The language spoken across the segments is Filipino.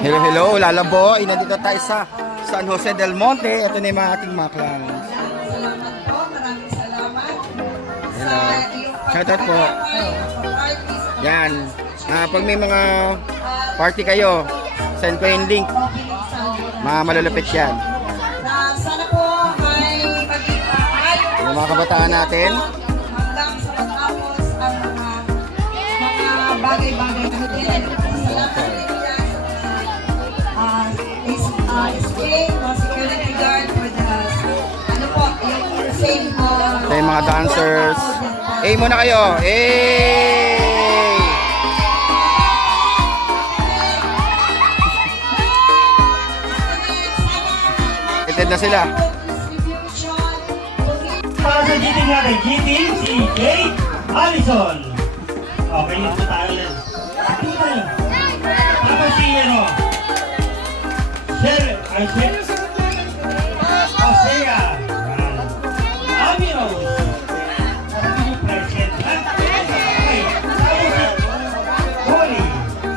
Hello, hello, Lalabo. Nandito tayo sa San Jose del Monte. Ito na yung mga ating mga clowns. Salamat po, maraming salamat. Hello. Shoutout po. Yan. Pag may mga party kayo, send ko yung link. Malalapit yan. Sana po may maging Yung mga kabataan natin. hanggang sa matapos ang mga bagay-bagay na hitinan. Salamat po SK, security guard for the, ano po, yung same, Ito yung mga dancers. Muna kayo. Ited na sila. Para sa GT natin, GT, si Jade Allison. Okay, ito tayo yan. Ito tayo. Tapos si, Osea. Ami Rose. Sabi niyo present, ha? Okay, tapos si Holly.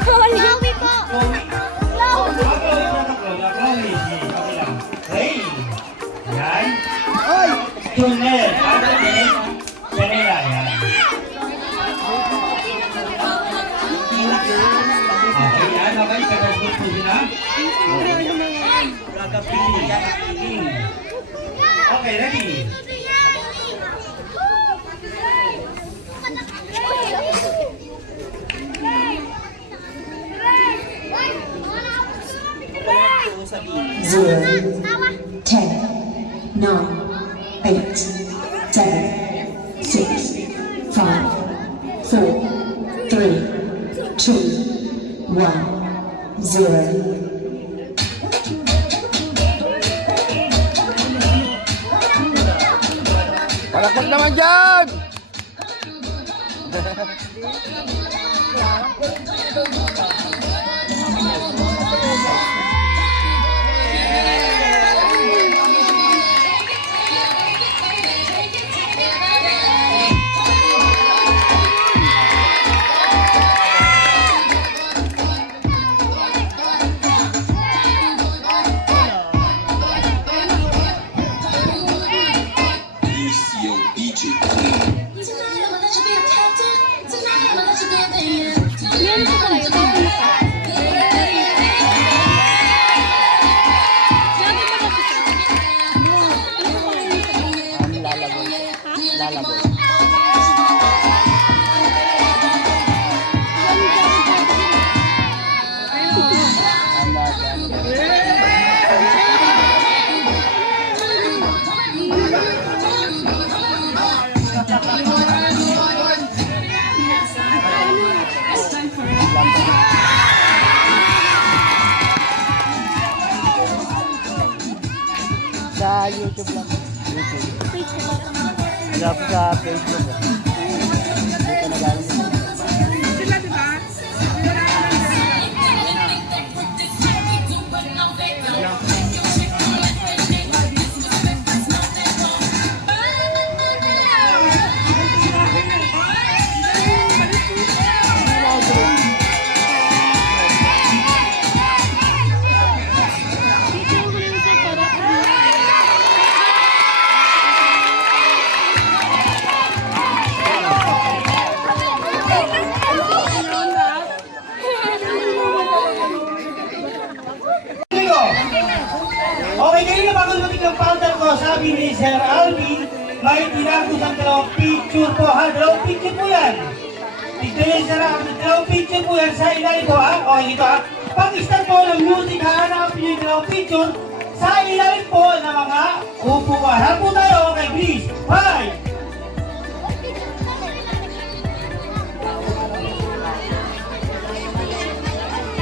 Chloe po! Chloe. Chloe, okay lang. Hey. Yan. Junel. Canela, yan. Okay, yan. Okay, kagagot po sila. Okay, ready? Zero, 10, 9, 8, 7, 6, 5, 4, 3, 2, 1, 0. Palakpak naman dyan! Sa YouTube lang. YouTube. Wala po sa Facebook. Dito na galing. Sila, di ba? Okay, kayo na bago lumating ang founder ko, sabi ni Sir Alvin, may tinagos ang dalawang picture po, ha? Dalawang picture po yan. Tignan niyo, Sir Alvin, dalawang picture po yan sa ilalim po, ha? Okay, dito, ha? Pag-start po ng music, hahanapin niyo yung dalawang picture sa ilalim po ng mga upuan. Harap po tayo, okay, please. 5.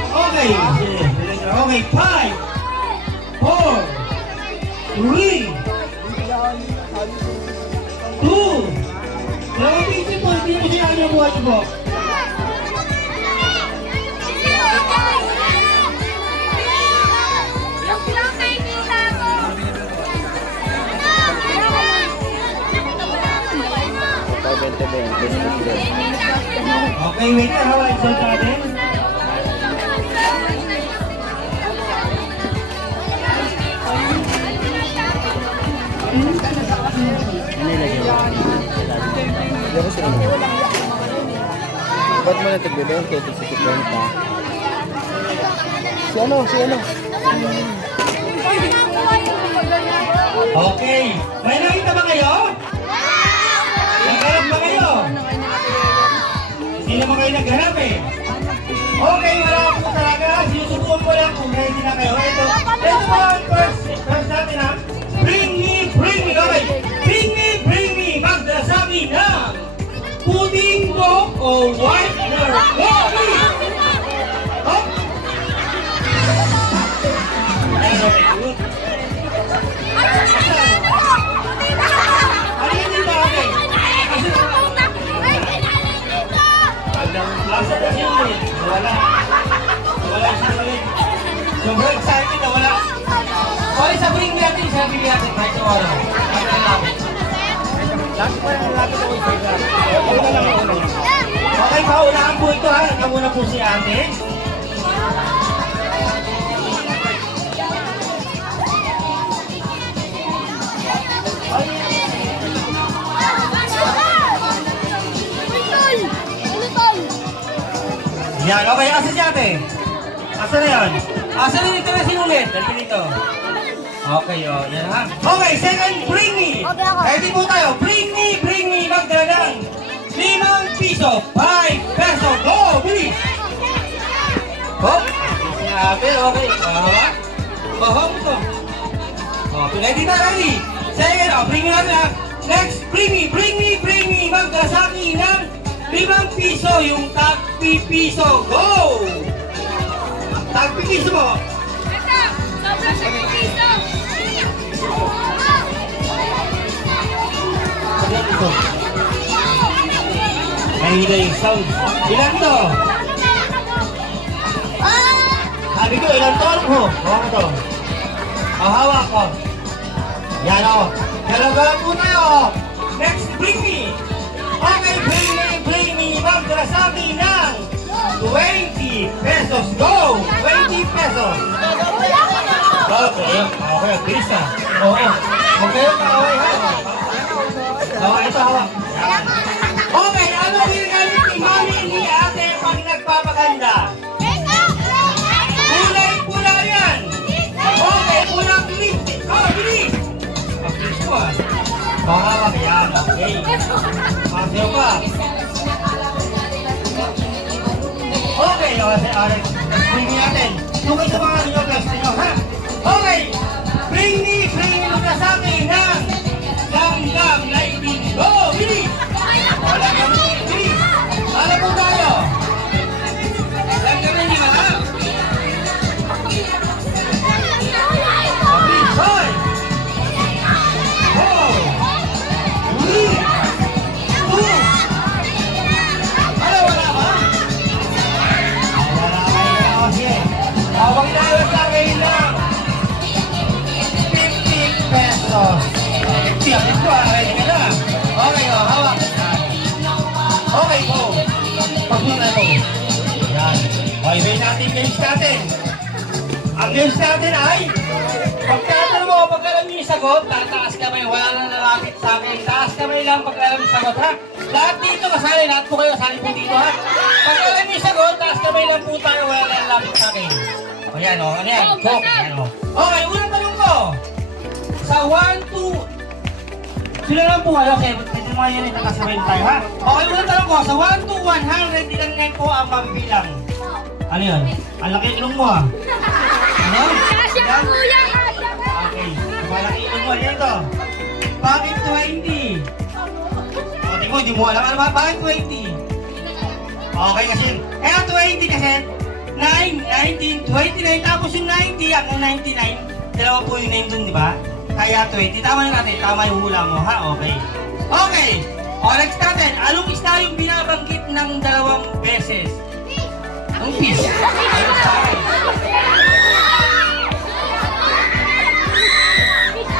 Okay, okay, 5. 4, 3, 2, dalawang picture po, hindi mo siya ang buhay po. Okay, wait na, hawa, isang natin. Pero sila mo. Ba't mo na tagbibenta? Ito sa tigbenta. Si ano? Okay. May nakita ba kayo? Naghanap ba kayo? Hindi naman kayo naghanap eh. Okay, wala po talaga. Sinusubukan ko lang kung ready na kayo. Ito po ang first natin ha. Bring me. Okay. Bring me. Magdasami na puting mo o whitener. Go, please. Oh. Okay, good. Halika dito, okay. Asa na siya ulit? Wala siya ulit. Sobrang excited na wala. Okay, sabihin natin, kahit sa wala. Okay, paunahan po ito ha. Nauna po si ate. Yan, okay. Asa si ate? Asa na yan? Asa na dito na sinulit? Dali dito. Okay, yan ha. Okay, second, bring me. Ready po tayo. Bring me. Magdalang 5 piso, 5 peso. Go, bilis. Oh, si ate, okay. Bahong ko. Ready na, ready. Second, bring me natin ha. Next, bring me. Magdasaki ng 5 piso, yung tagpi piso. Go! Tagpi piso mo. Nahihila yung sound. Ilan to? Sabi ko, ilan to? Ano? Hawak ko to. Hawak ko. Yan o. Galaw-galaw po tayo. Next, bring me. Okay, bring me. Magdasami ng 20 pesos. Go! 20 pesos. Okay, bilis na. Oo. Huwag kayong kaaway ha. Ito hawak. Okay, ano ginagalit ni mami ni ate pag nagpapaganda? Kulay-pula yan. Okay, pulang lipstick. Bilis. Bilis mo ah. Hawak yan. Okay. Masayo pa. Okay, Alex. Bring natin. Tukay sa mga inyo, guys, ninyo, ha? Okay. Bring me na sa akin ng langgam lightning. Go, bilis! Langgam lightning, bilis! Ano po tayo? Langgam lightning, ha? Bilis, hoy! Go! 3, 2, ano, wala ba? Wala kayo, sige. Huwag na sa akin lang. 50 pesos. Siapin ko, ready ka na. Okay, hawak. Okay, go. Pagpunta ko. Yan. Okay, bay natin games natin. Ang games natin ay, pagkatanong mo, pag alam niyo yung sagot, tataas kamay, wala na nalapit sa akin. Taas kamay lang pag alam yung sagot, ha? Lahat dito kasali, lahat po kayo kasali po dito, ha? Pag alam niyo yung sagot, taas kamay lang po tayo, wala na nalapit sa akin. O yan, o. Ano yan? Coke. Yan, o. Okay, unang tanong ko. Sa 1, 2, sila lang po kayo, kaya pwede mga yun nakasabay tayo, ha? Okay, unang tanong ko. Sa 1 to 100, ilan ngayon po ang pagbilang? Ano yun? Ang laki ilong mo, ha? Ano? Ilan? Okay. Malaki ilong mo. Yan ito. Bakit 20? O, di mo, di mo alam. Ano ba? Bakit 20? Okay, kasi, kaya 20 kasi, 9, 19, 29, tapos yung 90, ang 99, dalawa po yung 9 dun, di ba? Kaya 20, tama na natin, tama yung hula mo, ha? Okay. Okay, o next natin, anong isda yung binabanggit ng 2 beses? Ang fish. Ano sa akin?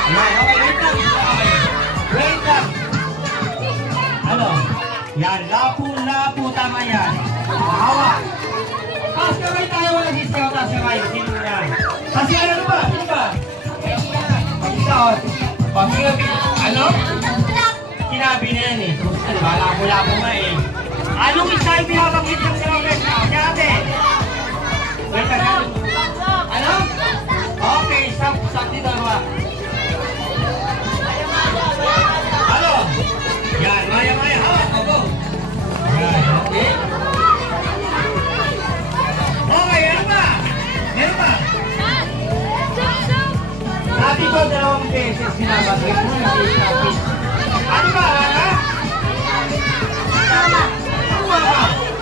Yan, okay, wait lang. Wait lang. Ano? Yan, lapu, tama yan. Hawak. Taas kamay tayo, wala discount, taas kamay. Sino yan? Kasi ano ba? Sino ba? Pag-isaot. Pag-isaot. Ano? sinabi na yan eh. Wala po nga eh. Anong isa yung binabanggit ng dalawang beses? Si ate. Wait lang. Ano? Okay, stop dito ba? Ano? Yan, maya. Hawak ko po. Yan, okay. Okay, ano ba? Meron ba? Sabi ko dalawang beses binabanggit mo, hindi sabi. Ano ba, ha?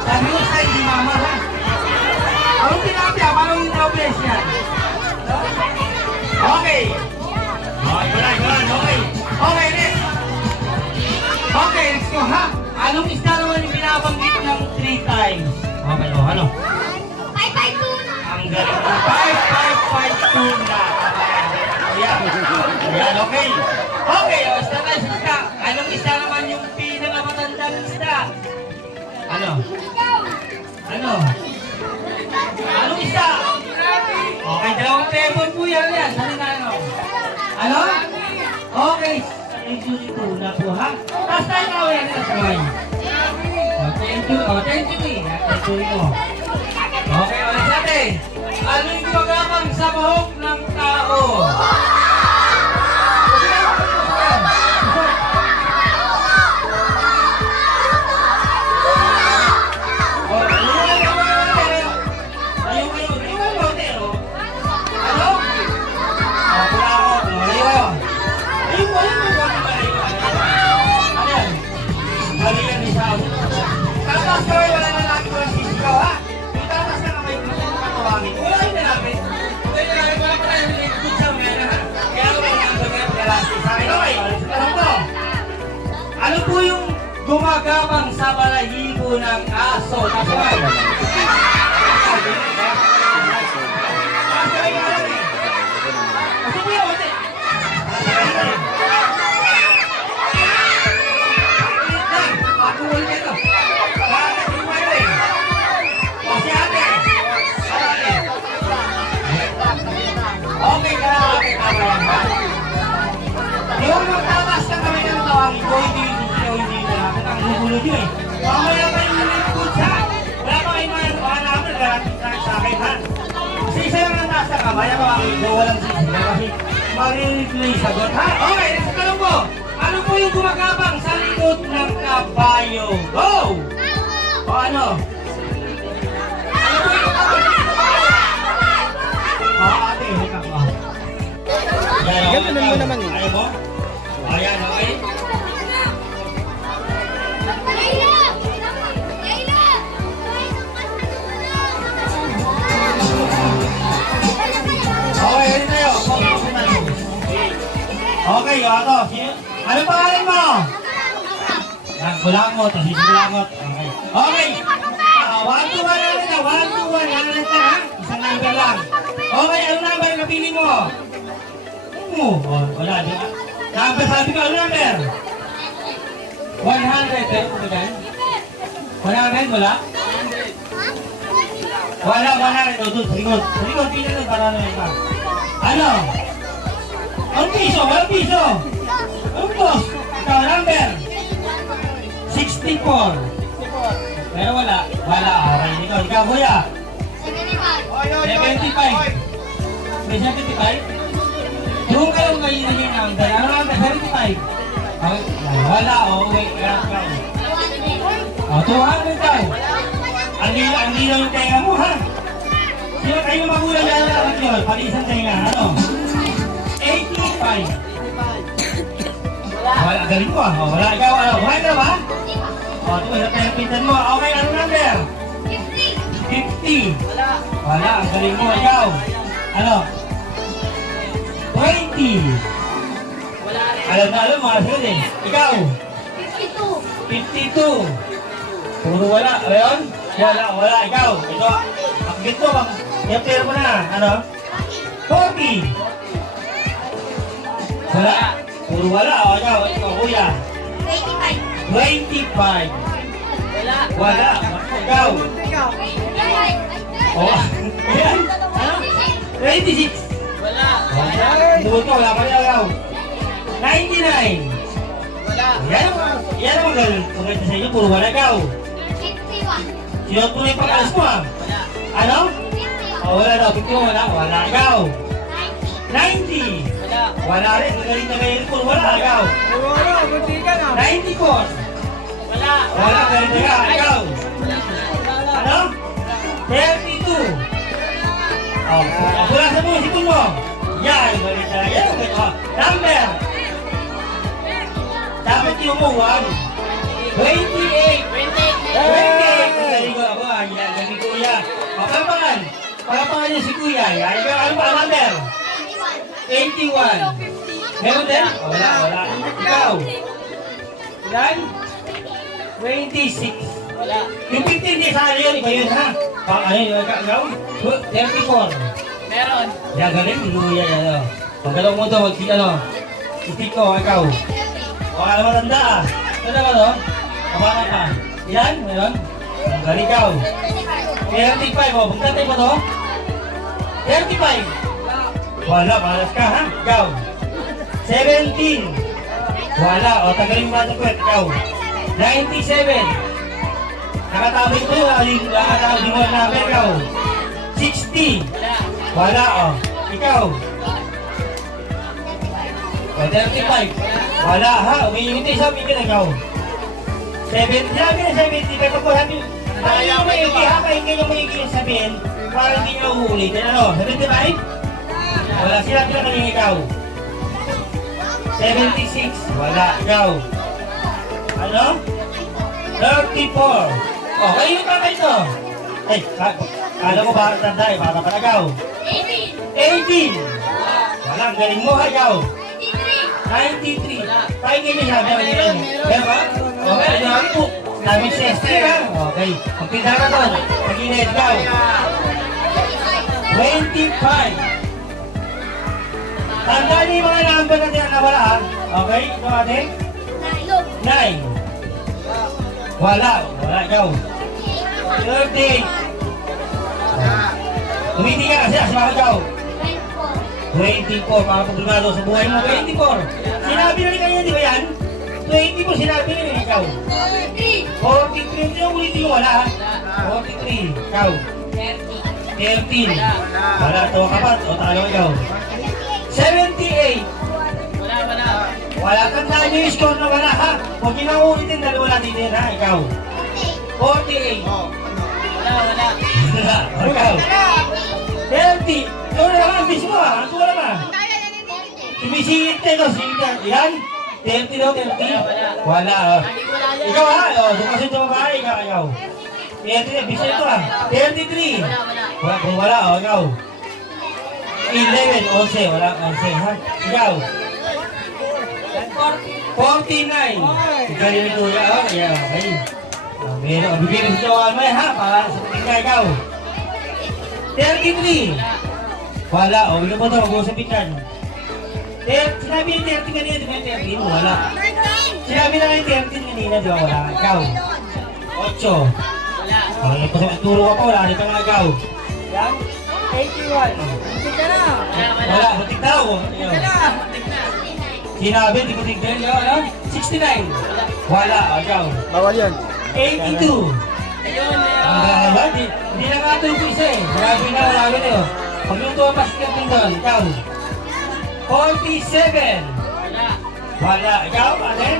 Sabi ko sa hindi mama, ha? Anong tinapya? Parang yung dalawang beses yan? Okay. Okay. Okay, next. Okay, let's go, ha? Anong isda naman yung binabanggit ng 3 times? Okay, ano? Ang galing na. 5, 5, 5, 2 na. Ayan, okay. Okay, isda tayo sa isda. Anong isda naman yung pinakamatandang isda? Ano? Anong isda? Okay, dalawang table po yan. Sali na ano? Ano? Okay. Thank you na po, ha? Tapos tayo na yan. Thank you. Thank you mo. Okay, ulit natin. Ano yung gumagapang sa buhok ng tao? Tapos kaway, wala na lagi ko lang sisigaw, ha? Yung tatas na kamay ko, katawangin. Wala yung nalapit. Wala pa tayo nilipit sa mga na, ha? Kaya wala nga ang bagay ang elastic sa akin. Okay, alam ko. Ano po yung gumagabang sa balahibo ng aso? Tapos kaway. Tapos kaway nga lang eh. Kasi po yun, wate. Ako ulit ito. Bakit yung wala eh? O si ate. Okay ka lang, okay, tama yan, ha? Yung magtatas na kami ng tawagin ko, hindi natin ang gugulo nyo eh. Mamaya pa yung nilipod sa. Wala pa kayo mga namin, garating sa akin, ha? Kasi isa lang ang taas na kamay, ang mga walang sisigaw kasi maririnig na yung sagot, ha? Okay, next tanong po. Ano po yung gumagabang sa likod ng kabayo? Go! O ano? Ano po yung gumagabang? Ate, hika ko. Ganun mo naman eh. Ayaw mo? Ayan, okay? Okay, rin tayo. Okay, ito. Ano pangalan mo? Bulangot. Bulangot. Okay. Okay. 1 to 1 na. 1 to 1 na. Isang number lang. Okay, ano number na pili mo? Wala. Number, sabi ko, ano number? 100. Pero kung ba 100, wala? Wala, 100. O, doon, sa likod. Pili doon para na yung ano? Ang piso? Walang piso? Anong boss? Ikaw, number? 64. Pero wala. Okay, ikaw, kuya. 75. May 75? Doon kayo kayo naging number. Ano number? 75. Okay. Wala, wait. O, 200 daw. Ang linaw yung tenga mo, ha? Sino kayo magulang na lang yun? Pati isang tenga, ano? 85. Wala, galing mo, wala. Ikaw, kumain ka na ba? Ito, wala tayong pintan mo. Okay, ano number? 50. Wala, ang galing mo. Ikaw, ano? 20. Alam na, mga sagot eh. Ikaw? 52. Puro wala. Ayon? Wala. Ikaw? Ito, ang gito, yung player mo na. Ano? 40. Wala. Puro wala. Ikaw, kuya. 25. Wala. Ikaw? Ayan. Ano? 26. Wala. Wala pa rin ikaw. 99. Wala. Yan ang maganda sa inyo, puro wala ikaw. 51. Sino po na yung pag-alas mo ah? Ano? Oh, wala daw, 51 wala. Wala ikaw. 90. Wala rin, magaling na ngayon po, wala ikaw. 94. Wala, galing na ka, ikaw. Ano? 32. Oh, wala sa mo, sipon mo. Yan, galing na yan. Number. Dapat yung mo, 1. 28. 28. Galing ko ako, galing ko yan. Palapangan. Palapangan niya si Kuya. Ano ba, number? 81. Meron din? Oh, wala. Ikaw? Ilan? 26. Yung 15 hindi sa yun, iba yun ha? Ano yun, ikaw? 34. Meron. Yan, galing, Kuya. Pagkalaw mo ito, istik ko, ikaw. O, alam mo, tanda ah. Tanda ba ito? Kabaka ka. Ilan? Meron? Ang galing ikaw. 35, o, magtatay mo ito? 35. Wala, malas ka ha? Ikaw. 17. Wala, o tagalin mo ito kwet, ikaw. 97. Nakatabay ko yun, nakatabay mo namin, ikaw. 60. Wala, o. Ikaw. O, 35. Wala ha, umiinit sabi ka na, ikaw. 70, sabi na 70, pero po sabi, hindi nyo maigi ha, hindi nyo maigi yung sabihin, para hindi nyo uulitin, ano, 75? Wala, sinabi na kanina ikaw. 76. Wala, ikaw. Ano? 34. Oh, kayo yung tatay ito. Ay, kala mo ba tanda eh, baka pa ikaw. 18. Wala, ang galing mo ha, ikaw. 93. Tayo kayo niya, meron. Meron ba? Okay, ano ang po? Namin si Esther ha? Okay, ang pinaka to. Pag-init, ikaw. 25. Tandaan niyo yung mga number natin na nawala ha? Okay, ito ate? 9. Wala, ikaw. 30. Umiti ka kasi, asama ikaw. 24, mga problemado sa buhay mo. 24. Sinabi na rin kanina, di ba yan? 20 mo sinabi na rin ikaw. 43, hindi na ulitin yung wala ha? 43, ikaw. 13. Wala, tawa ka pa, o talo ikaw. 78. Wala, tandaan nyo yung score na wala ha. Huwag nyo na ulitin, dalawa natin din ha, ikaw. 48. Wala. Ikaw. 30. Ikaw na naman, bis mo ha. Ito ka naman. Sumisingit tayo, singit. Ilan? 30 daw, 30. Wala. Ikaw ha, doon kasi ito mabahay, ikaw. 30, bis ito ha. 33. Wala, ikaw. 11, 11, wala, 11 ha. Ikaw. 49. Ikaw yung ituya, kaya, okay. Meron, bibigyan sa tawakan mo ha, para sa pating ka, ikaw. 33. Wala, o, ikaw mo ito, mag-uusapin ka. Sinabi yung 30 kanina, di ba yung 30 mo? Wala. Sinabi na yung 13 kanina, di ba? Wala. Ikaw. 8. Turo ka pa, wala. Ito nga ikaw. Yan. 81. Wala, matik daw. Sinabi, di ko tignan. Ano? 69. Wala, ikaw. Bawal yan. 82. Ang ganda, hindi nakatupo isa eh. Grabe na, wala ko niyo. Pag yung tuwapas ka doon, ikaw. 47. Wala. Ikaw, ate?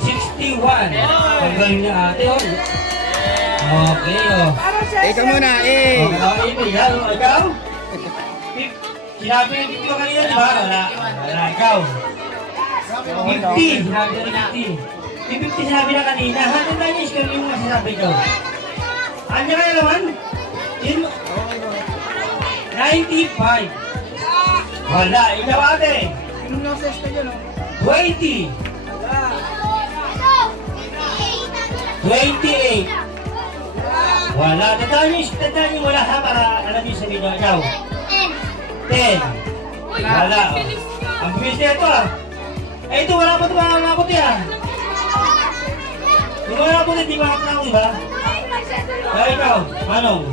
61. Ang galing niya ate, oh. Okay, oh. Ikaw muna, eh. Ikaw? Sinabi yung 50 kanina, di ba? Wala. Wala, ikaw. 50. Sinabi yung 50. Yung 50 sinabi na kanina. Hati tayo yung score yung masasabi ko. Anya kayo naman? 95. Wala. Ikaw ate? 20. 28. Wala. Tandaan yung wala ha para alam yung sabihin nyo. Ikaw? 10. Wala. Ang bilis na ito ah. Eh ito wala pa ito mga nakapot yan. Yung mga nakapot hindi makapot di ba? Kaya ikaw, Manong?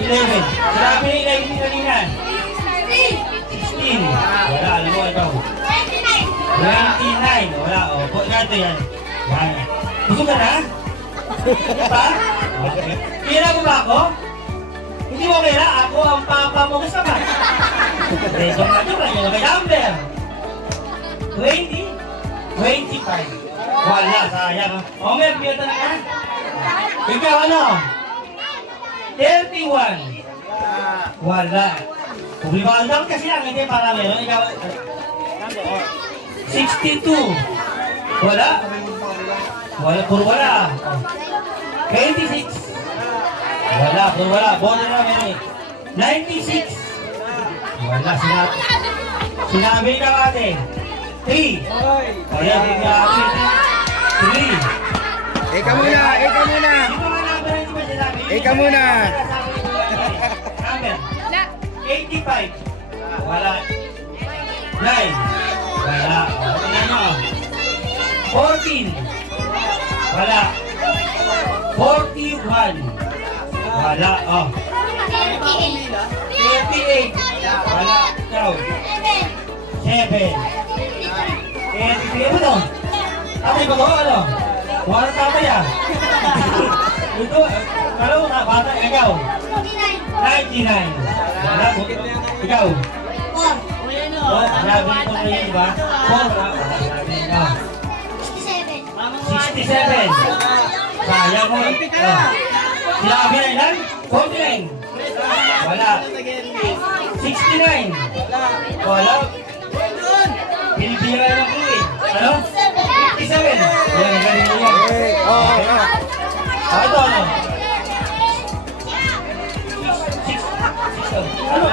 11. Sinabi na 11 kanina. 16. Wala, alam mo ikaw. 29. Wala, o. Oh. Ganito yan. Yan. Gusto ka na? Pa? Okay. Kira mo ba ako? Hindi mo kaya ako ang papa mo gusto ka? Reso nga nyo, kanya na may number. 20? 25. Wala, sayang. O, may piyota na ka? Ikaw ano? 31. Wala. Publibaan lang kasi lang, hindi para meron. Ikaw, 62. Wala. Wala, puro wala. 26. Wala, puro wala. Bono na meron. 96. Wala, sinabi ka ate. 3. Kaya, ate. 3. Ika muna, ika muna. Sino nga number ang iba sinabi? Ika muna. Number. 85. Wala. 9. Wala. Tingnan nyo. 14. Wala. 41. Wala. Oh. 38. Wala. Ikaw. 7. 83. Ano to? Tatay ba to? Ano? Wala tatay ah. Ito. Kalo na bata. Ikaw. 99. Wala. Ikaw. Oh, sabi ito na yun, diba? 67. Sayang mo. Oh. Sinabi na ilan? 49. Wala. 69. Wala. Pinipira ng clue eh. Ano? 57. Yan, galing mo yan. Oo. Ito ano? 6. Ano?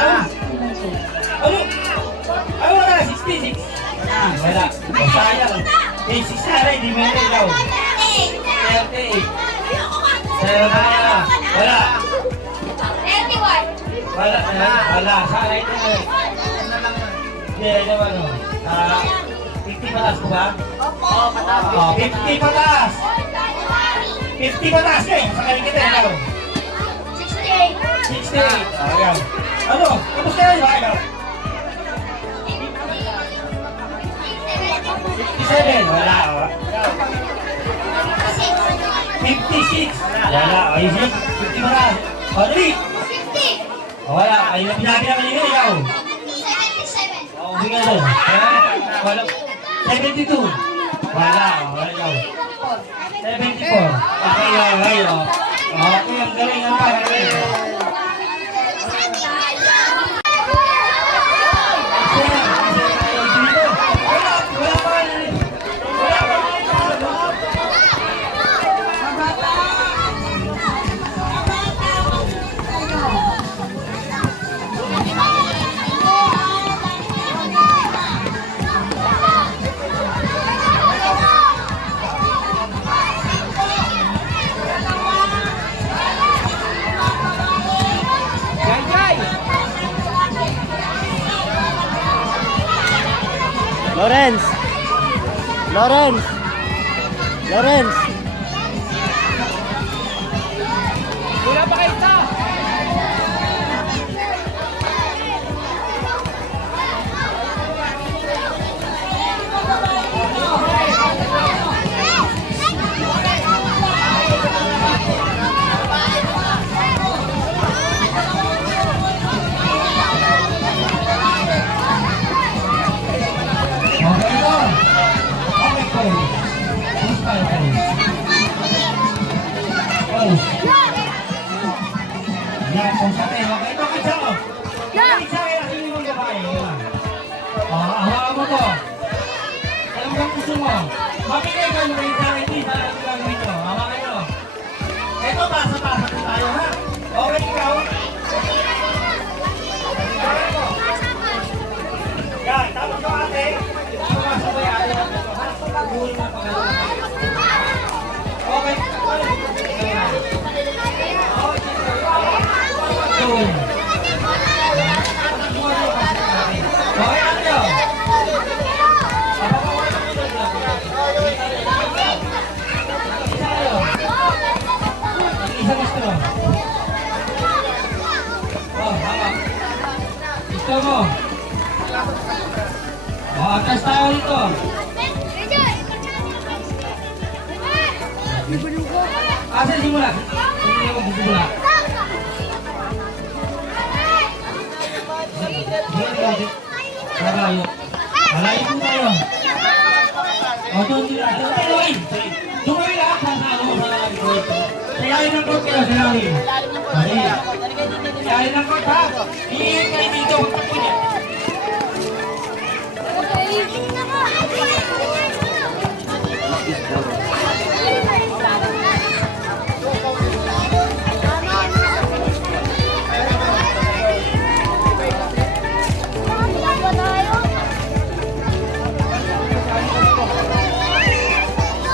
Ano? Ano wala? 66. Wala. Sayang. 6 na rin, di mo ito ikaw. 38. Sayang ka na. Wala. 31. Wala. Wala. Sana ito na. Hindi, ito ano? 50 pataas ko ba? Oo, pataas. 50 pataas. 50 pataas ka eh. Sakaling kita ikaw. 68. Ayan. Ano? Tapos ka yun ba ikaw? 57. Wala. 56. Wala. Ayun siya. 50 pataas. O, dali. Wala. Ayun na pinagi na kanina ikaw. Oo, sige na doon. Wala. 72. Wala. Wala ikaw. 74. Okay, okay. Okay, ang galing ang galing. Lawrence. Lawrence. Lawrence. Wala pa kayo ito. Yan, kung sa tayo. Ito, kitsa ko. Kitsa kaya sino yung babae. Hawakan mo to. Alam mo gusto mo. Mabigay ka yung kitsa ito. Sa gagawin nyo. Hawakan nyo. Ito, pasa-pasa ko tayo ha. Okay, ikaw. Yan, tapos ko ate. Sumasabay ate. Okay. Gusto mo? Atas tayo dito. Asa simula? Hindi ako bubula. Malayo. Malayo po tayo. O, doon nila. Tuloy. Tuloy lang. Sayahin ng court kayo. Sayahin. Sayahin ng court ha. Iingin kayo dito. Takbo niya.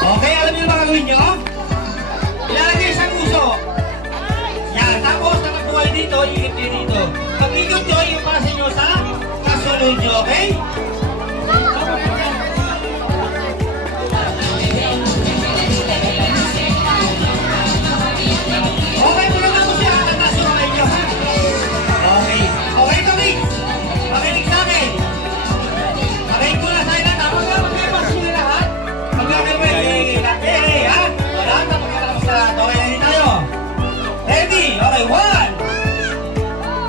Okay, alam niyo ba gagawin nyo? Ilalagay sa puso. Yan, tapos nakabuhay dito, iikot nyo dito. Pag-ikot nyo, yung para sa inyo sa kasunod nyo, okay? Okay, tulungan mo siya. Tatas yung kamay nyo, ha? Okay. Okay, Tommy. Makinig sa akin. Makinig ko na sa'yo na. Tapos na, mag-repas nyo lahat. Mag-repas nyo lahat. Ha? Wala, tapos na tapos na lahat. Okay, ready tayo. Ready? Okay, 1,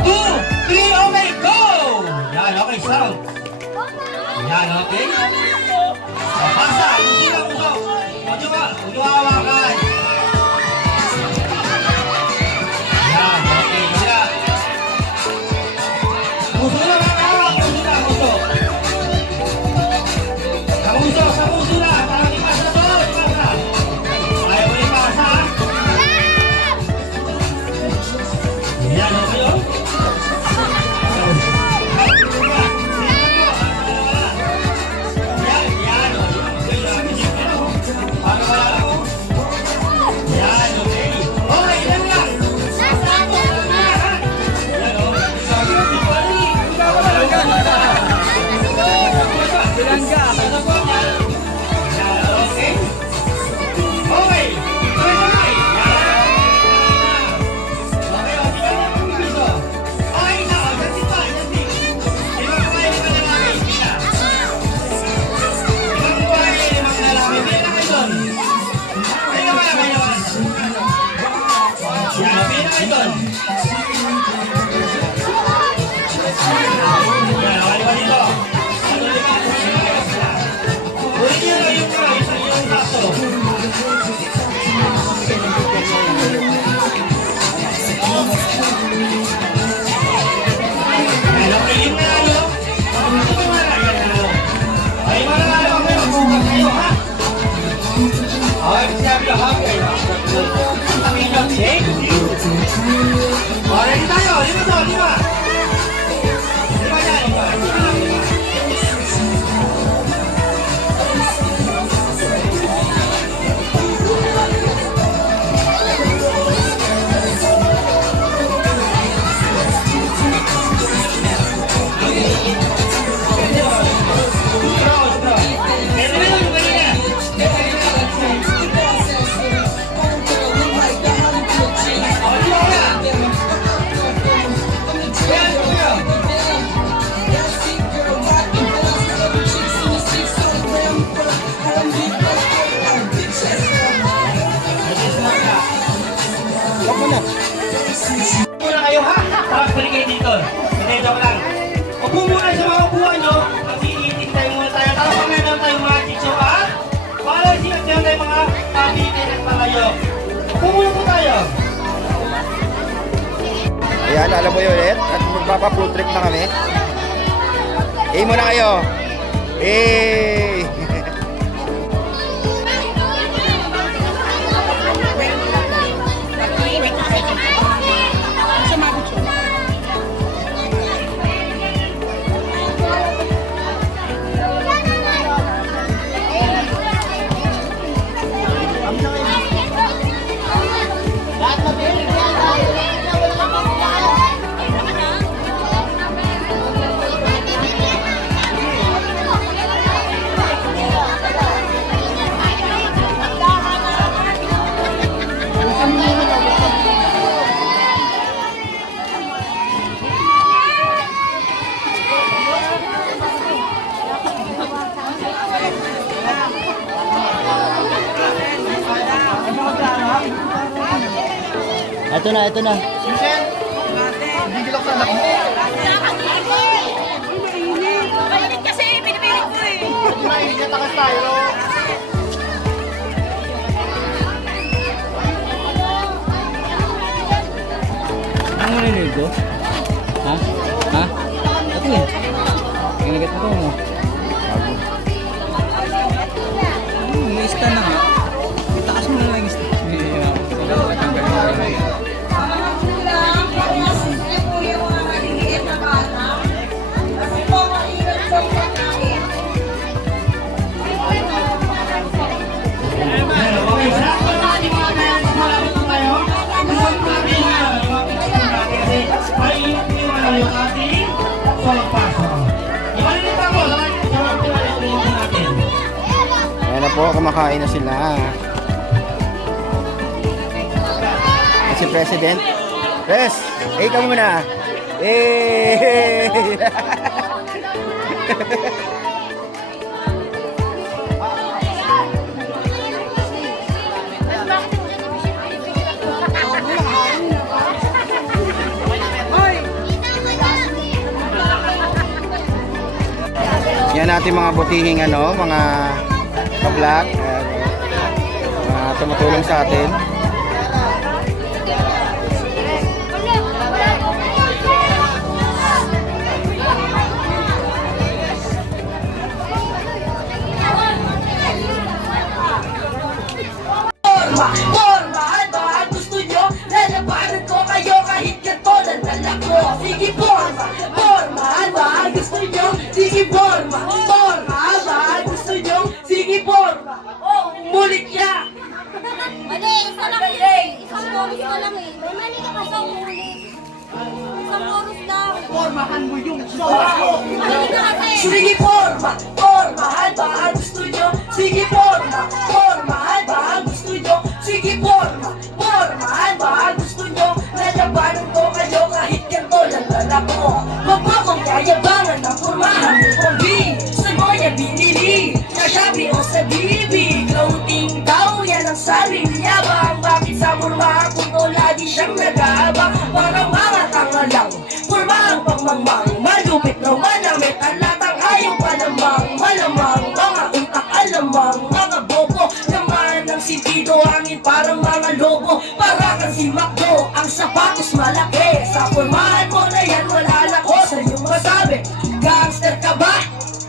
2, 3, okay, go! Yan, okay, sound. Yan, okay. O, pasa. Hindi lang usok. Huwag nyo hawakan. Yan, okay, hila. Puso na mga hawak. Puso na, puso. Sa puso na. Parang ipasa na to. Ipasa. Ayaw mo ipasa, ha? Yan, okay, oh. Ready tayo! Lima to! Lima! Lima yan! Lima! Muna kayo ha? Tapos balik kayo dito. Hindi, joke lang. Upo muna sa mga upuan nyo. Mag-iiting tayo muna tayo. Tapos pangyayon tayo mga chicho at para sinagyan tayo mga pabitin at palayo. Upo muna po tayo. Ayan, alam mo yun ulit. At magpapa-full trip na kami. Muna kayo. Ito na, ito na. Mainit kasi, pinipilit ko eh. Ano mo narinig ko? Ha? Ha? Ito eh. Kinagat mo ito mo. Bago. May stand na nga. Itaas mo na lang yung stand. Okay, sa akin natin mga parents, malapit na tayo. Gusto natin na mga picture natin kasi ay yung ating solpaso. Ibalilita ko, sa natin. Ayan na po, kumakain na sila. Si President. Pres, ikaw muna. Eh! Yan natin mga butihing ano, mga ka-vlog, mga tumutulong sa atin. Mahal, gusto nyo, lalabanan ko kayo kahit ganito lang dala ko. Sige, mahal, gusto nyo, sige, mahal, gusto nyo, sige, oh, mulit niya. Mali, isa lang eh. Isang chorus ka lang eh. May mali ka kasi ulit. Isang chorus lang. Pormahan mo yung soras mo. Mali ka kasi. Sige, mahal, gusto nyo, sige, mahal, gusto nyo, sige, mahal, gusto nyo, lalabanan ko kayo kahit ganito lang dala ko. Mapapang yayabangan ng pormahan mo kong sa mga binili, sa Shopee o sa BB, clothing daw, yan ang sabi niya ba? Bakit sa pormahan ko to lagi siyang nag-aabang? Parang mga tanga lang, pormahan pangmamang, malupit naman ang metalatang ayaw pa namang, malamang, mga utak alamang, mga bobo, naman ang sentido hangin parang mga lobo, para kang si Macdo, ang sapatos malaki, sa pormahan mo na yan wala na ko sa iyong masabi, gangster ka ba?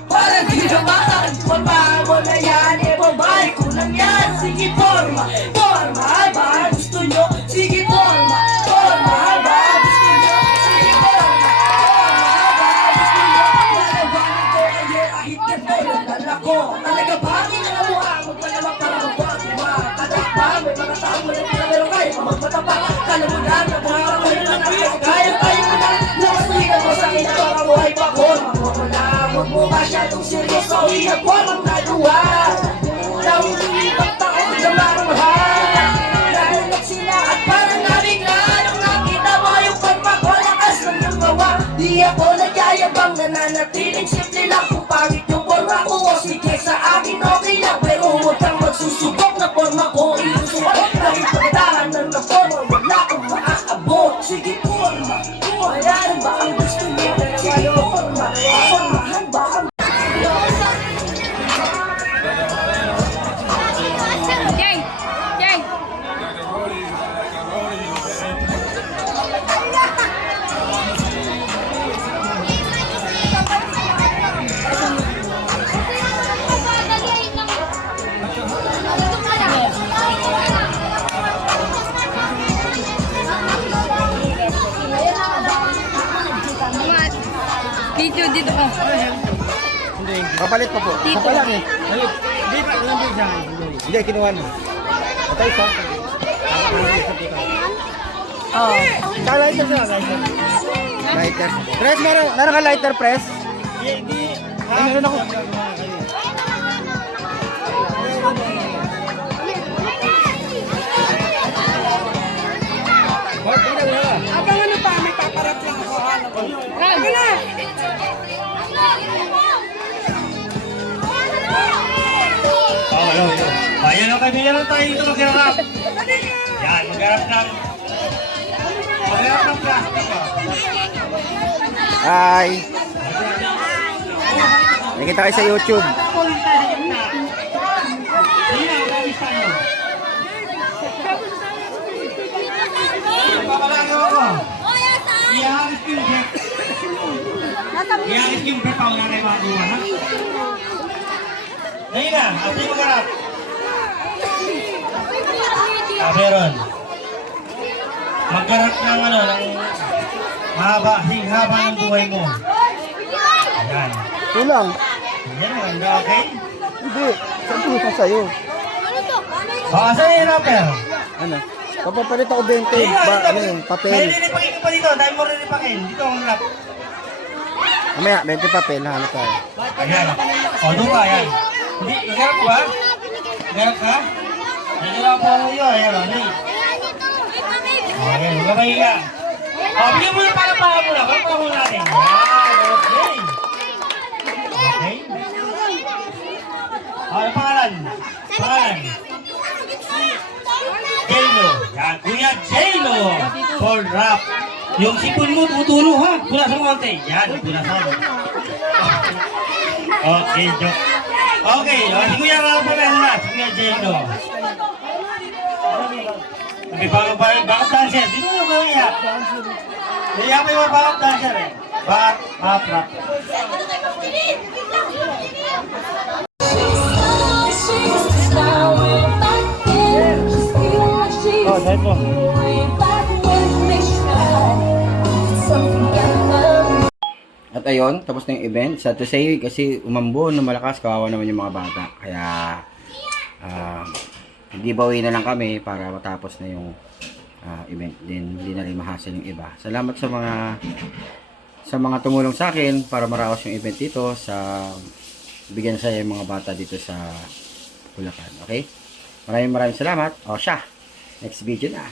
Parang di naman, pormahan mo na yan, eh babae ko lang yan, sige mahal, gusto nyo, sige mahal, gusto nyo, sige lalabanan ko kayo kahit ganito lang dala ko. Talaga ba? Ginagawa mo pa naman para magwagawa. Kada pa, may mga tao mo lang pero kayo magmatapak. Kala mo lang na mga kayo na nakakaya kayo mo na. Nakasuhigan mo sa akin na para buhay pa ko. Huwag mo masyadong seryoso, iyak ko ang naluwa. Lawang lumipat ako sa marumahal. Nahulog sila at parang nabigla. Nung nakita mo yung pagpapalakas ng iyong gawa. Di ako nagyayabang, nananatiling simple lang. Kung pangit yung forma ko, o sige sa akin okay lang. Pero huwag kang magsusubok na forma ko. Inusuot kahit pagdahanan ng forma, wala kang maaabot. Sige forma, ayan ba ang gusto niyo? Sige forma, formahan ba ang Jeng! Jeng! Video dito ko. Papalit pa po. Isa pa lang eh. Hindi pa, alam mo siya. Hindi, kinuha mo. Ito isa. Oh. Lighter siya, lighter. Lighter. Press, meron ka lighter, press? Meron ako. Abang ano pa, may paparat lang ako. Ano na? Ayan ang kanya lang tayo dito magharap. Yan, magharap ng Hi! Nakikita kayo sa YouTube. Kunin tayo sa gitna. Ayun na, umalis tayo. Papalagaw ako. Iahagis ko yung break. Iahagis ko yung break. Wala na yung mga duwa, ha? Ayun na, ate mo garap. Meron. Maggarap ng ano, ng haba ng buhay mo. Ayan. Tulang. Ayan, maganda, okay? Hindi. Saan pumunta sa'yo? O, saan yung rapper? Ano? Papapalit ako 20. Ano yung May papel. lilipakin ko pa dito, dahil mo lilipakin. Dito ang rap. Mamaya, 20 papel. Hanap tayo. Ayan. O, doon ka, ayan. Hindi, nagarap ko ba? Nagarap ka? Nagarap po mo yun, ayan, ano eh. Okay, huwag ka mahiga. O, bigyan mo na para muna. Para muna natin. Yan, okay. Okay. O, ano pangalan? Pangalan? J-Lo. Yan, Kuya J-Lo. For rap. Yung sipon mo, tutulo ha. Bulasan mo konti. Yan, bulasan. Okay, joke. Okay, o, si Kuya Rap na na. Si Kuya J-Lo. May backup dancer. Dito mo ba iyak? Iyak mo yung backup dancer eh. Backup rap. Oh, side mo. At ayun, tapos na yung event. Sad to say, kasi umambon na malakas, kawawa naman yung mga bata. Kaya, giveaway na lang kami para matapos na yung event. Then, hindi na rin mahasal yung iba. Salamat sa mga tumulong sa akin para maraos yung event dito sa bigyan sa yung mga bata dito sa Bulacan. Okay? Maraming salamat. O siya, next video na.